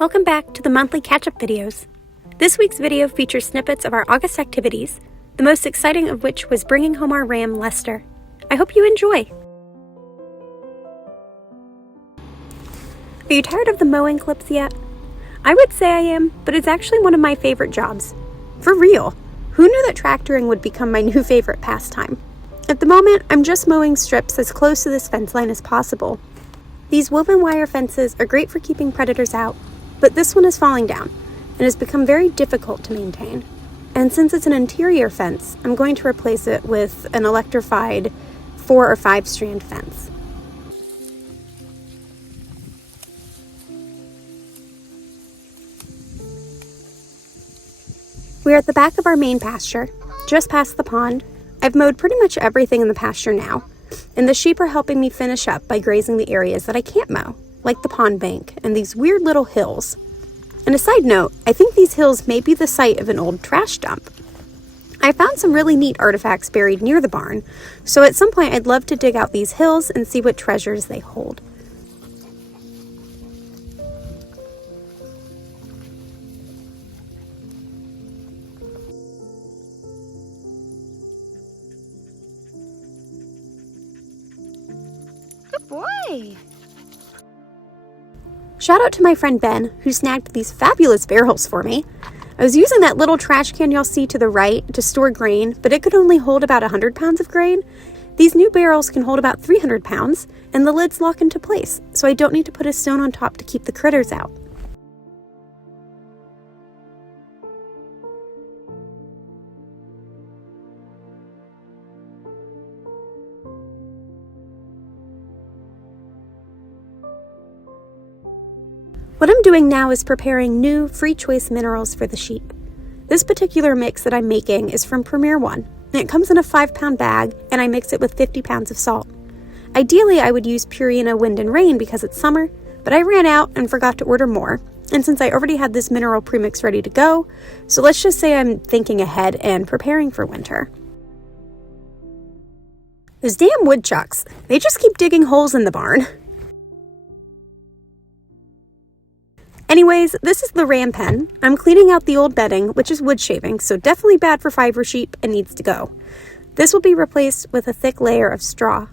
Welcome back to the monthly catch-up videos. This week's video features snippets of our August activities, the most exciting of which was bringing home our ram, Lester. I hope you enjoy! Are you tired of the mowing clips yet? I would say I am, but it's actually one of my favorite jobs. For real! Who knew that tractoring would become my new favorite pastime? At the moment, I'm just mowing strips as close to this fence line as possible. These woven wire fences are great for keeping predators out, but this one is falling down and has become very difficult to maintain. And since it's an interior fence, I'm going to replace it with an electrified 4 or 5 strand fence. We're at the back of our main pasture, just past the pond. I've mowed pretty much everything in the pasture now, and the sheep are helping me finish up by grazing the areas that I can't mow, like the pond bank and these weird little hills. And a side note, I think these hills may be the site of an old trash dump. I found some really neat artifacts buried near the barn, so at some point I'd love to dig out these hills and see what treasures they hold. Good boy! Shout out to my friend Ben, who snagged these fabulous barrels for me. I was using that little trash can y'all see to the right to store grain, but it could only hold about 100 pounds of grain. These new barrels can hold about 300 pounds, and the lids lock into place, so I don't need to put a stone on top to keep the critters out. What I'm doing now is preparing new free choice minerals for the sheep. This particular mix that I'm making is from Premier One, and it comes in a 5-pound bag, and I mix it with 50 pounds of salt. Ideally, I would use Purina Wind and Rain because it's summer, but I ran out and forgot to order more, and since I already had this mineral premix ready to go, so let's just say I'm thinking ahead and preparing for winter. Those damn woodchucks, they just keep digging holes in the barn. Anyways, this is the ram pen. I'm cleaning out the old bedding, which is wood shaving, so definitely bad for fiber sheep and needs to go. This will be replaced with a thick layer of straw.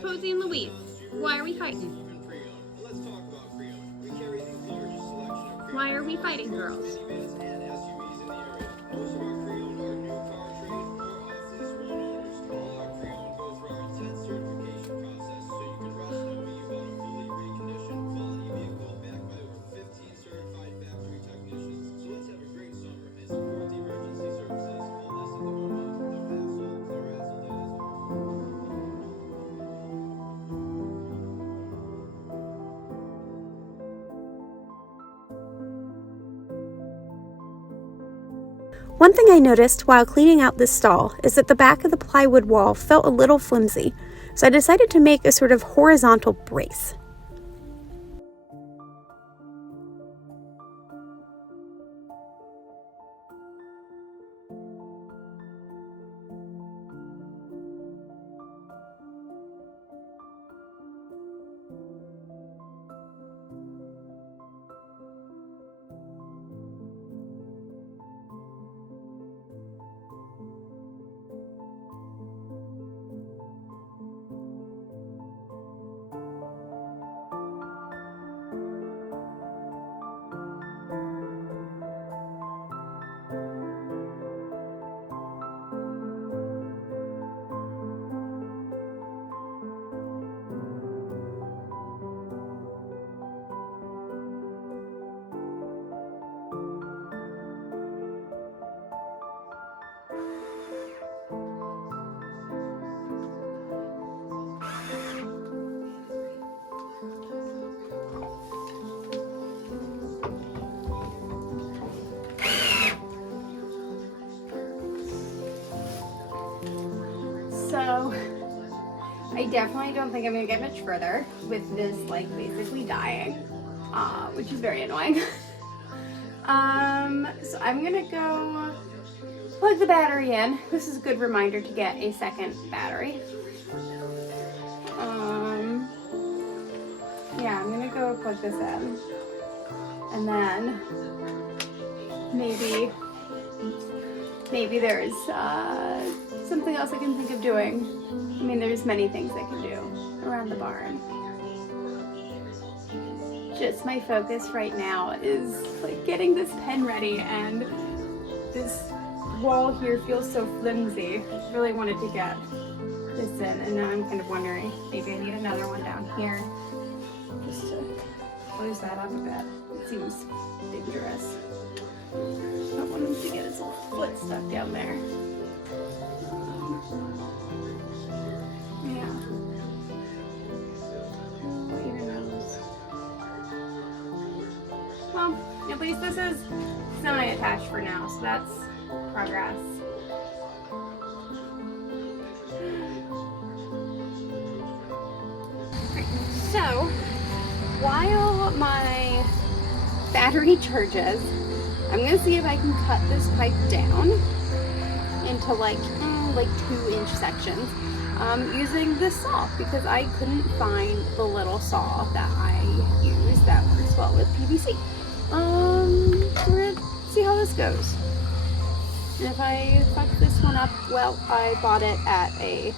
Posey and Louise, why are we fighting? Why are we fighting, girls? One thing I noticed while cleaning out this stall is that the back of the plywood wall felt a little flimsy, so I decided to make a sort of horizontal brace. I definitely don't think I'm gonna get much further with this, like, basically dying, which is very annoying. So I'm gonna go plug the battery in. This is a good reminder to get a second battery. Yeah, I'm gonna go plug this in, and then maybe there's something else I can think of doing. I mean, there's many things I can do around the barn. Just my focus right now is like getting this pen ready, and this wall here feels so flimsy. Really wanted to get this in, and now I'm kind of wondering, maybe I need another one down here just to close that up a bit. It seems dangerous. I don't want him to get his little foot stuck down there. Yeah. Your nose. Well, at least this is semi-attached for now, so that's progress. So, while my battery charges, I'm gonna see if I can cut this pipe down into like 2-inch sections using this saw, because I couldn't find the little saw that I use that works well with PVC. So we're gonna see how this goes. And if I fuck this one up, well, I bought it at a...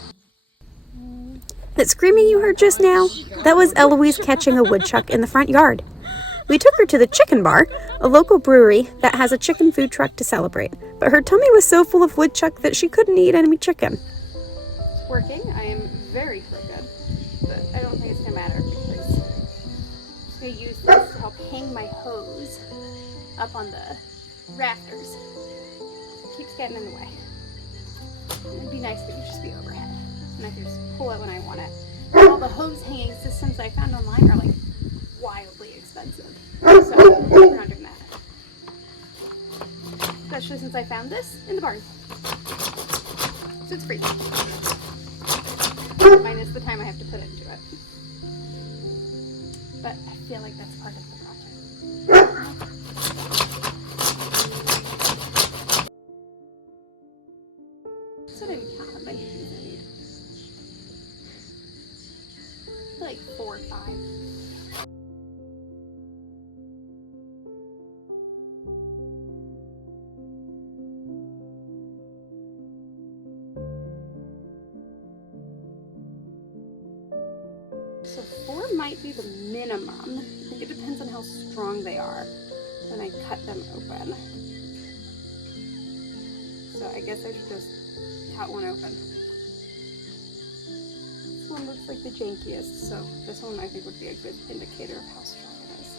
That screaming you heard just now, that was Eloise catching a woodchuck in the front yard. We took her to the Chicken Bar, a local brewery that has a chicken food truck to celebrate, but her tummy was so full of woodchuck that she couldn't eat any chicken. It's working. I am very crooked, but I don't think it's going to matter because I'm just going to use this to help hang my hose up on the rafters. It keeps getting in the way. It'd be nice if it could just be overhead, and I can just pull it when I want it. All the hose hanging systems I found online are like wildly expensive, so we're not doing that. Especially since I found this in the barn, so it's free. Minus the time I have to put into it, but I feel like that's part of the project. So I didn't count how many things I need. Like 4 or 5. So 4 might be the minimum. I think it depends on how strong they are when I cut them open. So I guess I should just cut one open. This one looks like the jankiest, so this one I think would be a good indicator of how strong it is.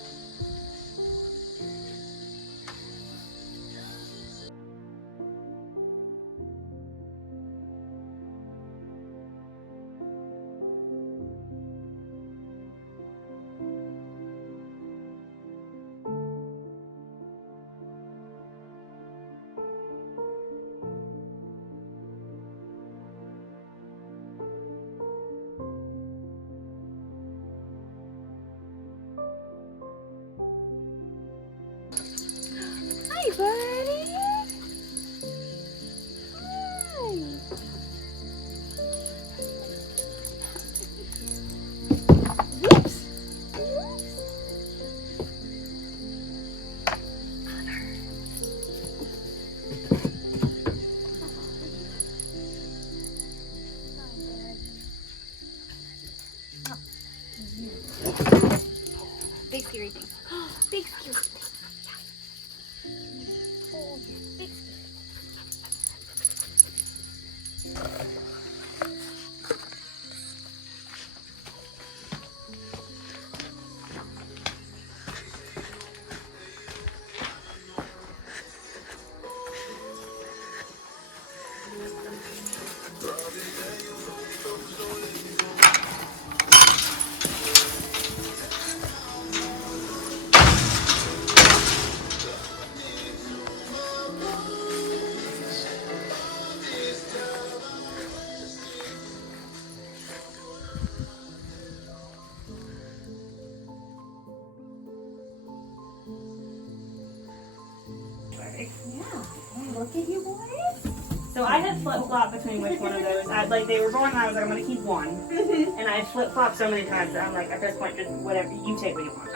So I had flip-flop between which one of those. They were born and I was like, I'm gonna keep one. And I flip-flopped so many times that I'm like, at this point, just whatever, you take what you want.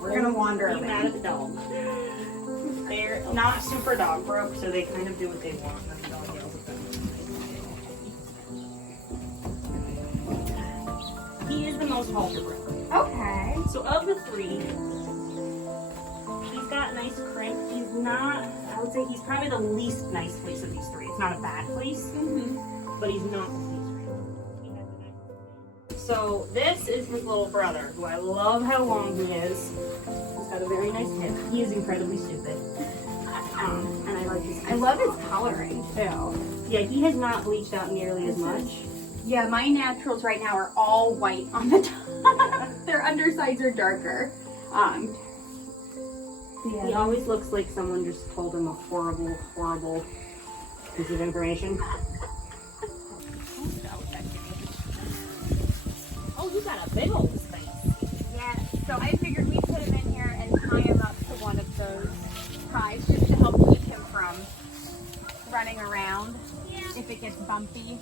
We're gonna wander Even around. out of the dog. They're not super dog broke, so they kind of do what they want when the dog yells at them. He is the most halter broke. Okay. So of the three, he's got nice crimp. He's not, I would say he's probably the least nice place of these three. It's not a bad place, but he's not the least right. He has a nice. So this is his little brother, who I love how long he is. He's got a very nice hip. He is incredibly stupid. And I like his. I love his coloring too. Yeah, he has not bleached out nearly as much. Yeah, my naturals right now are all white on the top. Their undersides are darker. He always looks like someone just told him a horrible, horrible piece of information. Oh, you got a big old space. Yeah, so I figured we'd put him in here and tie him up to one of those ties just to help keep him from running around if it gets bumpy.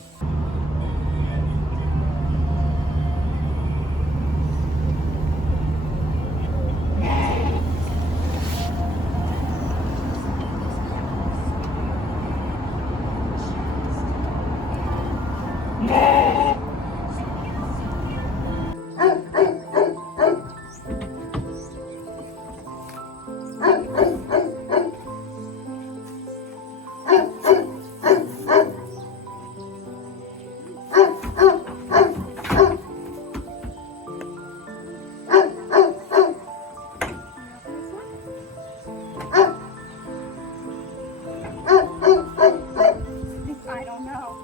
I don't know.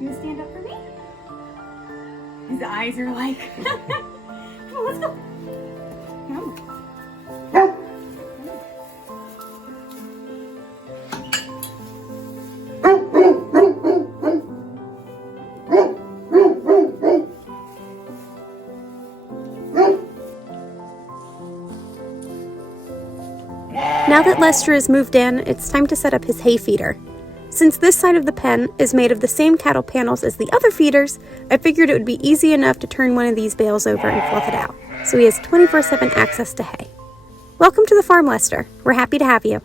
You gonna stand up for me? His eyes are like, come on, let's go. Come on. Now that Lester is moved in, it's time to set up his hay feeder. Since this side of the pen is made of the same cattle panels as the other feeders, I figured it would be easy enough to turn one of these bales over and fluff it out, so he has 24/7 access to hay. Welcome to the farm, Lester. We're happy to have you.